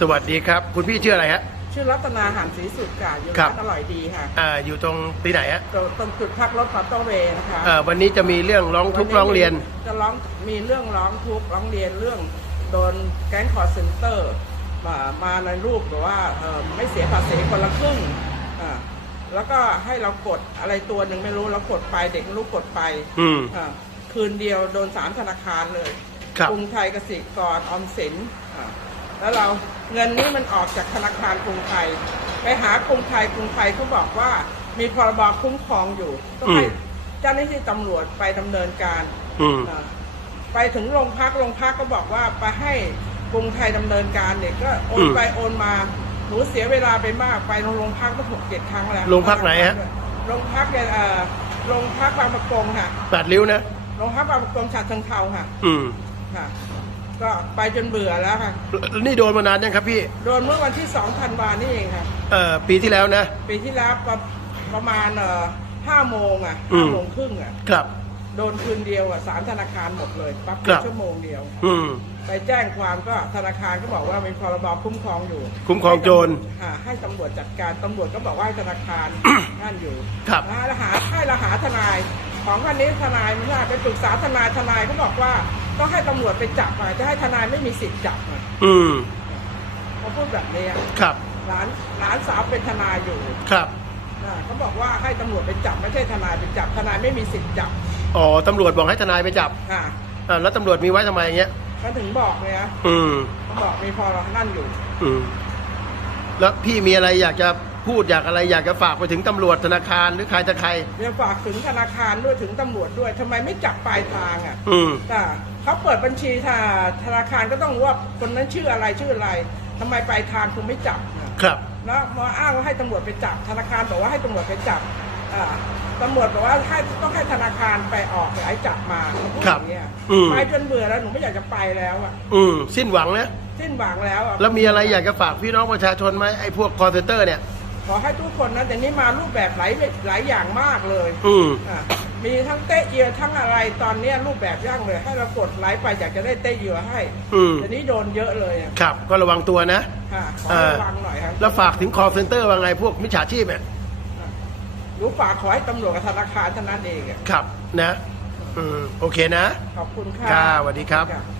สวัสดีครับ คุณพี่ชื่ออะไรฮะ ชื่อรัตนาหานศรีสุดค่ะอยู่ครัร้าบ นอร่อยดีค่ะอ่าอยู่ตรงที่ไหนฮะตรงตรงจุดพักรถมอเตอร์เวย์นะคะอ่าวันนี้จะมีเรื่องร้องทุกข์ร้องเรียน จะร้องมีเรื่องร้องทุกข์ร้องเรียนเรื่องโดนแก๊งคอร์เซนเตอร์มามาในรูปแบบว่าเอ่อไม่เสียภาษีคนละครึ่งอ่าแล้วก็ให้เรากดอะไรตัวหนึ่งไม่รู้เรากดไปเด็กไม่รู้กดไปอืม อ่าคืนเดียวโดนสามธนาคารเลยครับ กรุงไทยกสิกรออมสินอ่า แล้วเราเงินนี้มันออกจากธนาคารกรุงไทย ไปหากรุงไทยกรุงไทยเขาบอกว่ามีพรบคุ้มครองอยู่ต้องให้อืมเจ้าหน้าที่ตำรวจไปดำเนินการอืมอ่าไปถึงโรงพักโรงพักก็บอกว่าไปให้กรุงไทยดำเนินการเนี่ยก็โอนไปโอนมาหนูเสียเวลาไปมากไปโรงพักก็หกเจ็ดครั้งแล้วโรงพักไหนฮะโรงพักเนี่ยเอ่อโรงพักบางประกงค่ะแปดริ้วนะโรงพักบางประกงฉะเชิงเทราค่ะ อืมค่ะ ก็ไปจนเบื่อแล้วค่ะ นี่โดนมานานยังครับพี่ โดนเมื่อวันที่สองธันวานี่เองค่ะ เอ่อปีที่แล้วนะ ปีที่แล้วประประมาณเอ่อห้าโมงอะอืห้าม โมงครึ่งอะ ครับ โดนคืนเดียวอะสามธนาคารหมดเลยปั๊บครับชั่วโมงเดียว อืม ไปแจ้งความก็ธนาคารก็บอกว่ามีพรบคุ้มครองอยู่คุ้มครองโจรค่ะให้ตำรวจจัดการตำรวจก็บอกว่าให้ธนาคาร นั่นอยู่ครับนะแล้วหาให้เราหาทนาย ของวันนี้ทนายไม่ได้ไปปรึกษาทนายทนายก็บอกว่า ต้องให้ตำรวจไปจับอะจะให้ทนายไม่มีสิทธิ์จับอะอืมเขาพูดแบบนี้อะครับหลานหลานสาวเป็นทนายอยู่ครับ อ่าเขาบอกว่าให้ตำรวจไปจับไม่ใช่ทนายไปจับ ทนายไม่มีสิทธิ์จับอ๋อตำรวจบอกให้ทนายไปจับค่ะอ่าแล้วตำรวจมีไว้ทำไมอย่างเงี้ย เขาถึงบอกเลยนะอืม เขาบอกมีพอนั่นอยู่ อืม แล้วพี่มีอะไรอยากจะพูดอยากอะไร อยากจะฝากไปถึงตำรวจธนาคารหรือใครจะใคร เดี๋ยวฝากถึงธนาคารด้วยถึงตำรวจด้วยทำไมไม่จับปลายทางอะอืม อ่า เขาเปิดบัญชีธาธนาคารก็ต้องรู้ว่าคนนั้นชื่ออะไรชื่ออะไรทำไมปลายทางคุณไม่จับอะครับ แล้วมาอ้างว่าให้ตำรวจไปจับ ธนาคารบอกว่าให้ตำรวจไปจับอ่าตำรวจบอกว่าให้ต้องให้ธนาคารไปออกหมายจับมาเขาพูดอย่างเงี้ยอืม ไปจนเบื่อแล้วหนูไม่อยากจะไปแล้วอะอืมสิ้นหวังนะ สิ้นหวังแล้วอะแล้วมีอะไรอยากจะฝากพี่น้องประชาชนไหมไอ้พวกคอร์เซนเตอร์เนี่ย ขอให้ทุกคนนะแต่นี้มารูปแบบหลายหลายอย่างมากเลยอืมอะมีทั้งเตะเอียทั้งอะไรตอนเนี้ยรูปแบบย่างเลย ให้เรากดไลค์ไปอยากจะได้เตะเอียให้อืมแต่นี้โดนเยอะเลยอะครับ ก็ระวังตัวนะ ค่ะขอให้ระวังหน่อยครับ แล้วฝากถึงคอร์เซนเตอร์ว่าไงพวกมิจฉาชีพเนี่ยรู้ฝากขอให้ตำรวจกับธนาคารเท่านั้นเองอะครับนะ อืมโอเคนะ ขอบคุณค่ะ ค่ะสวัสดีครับะ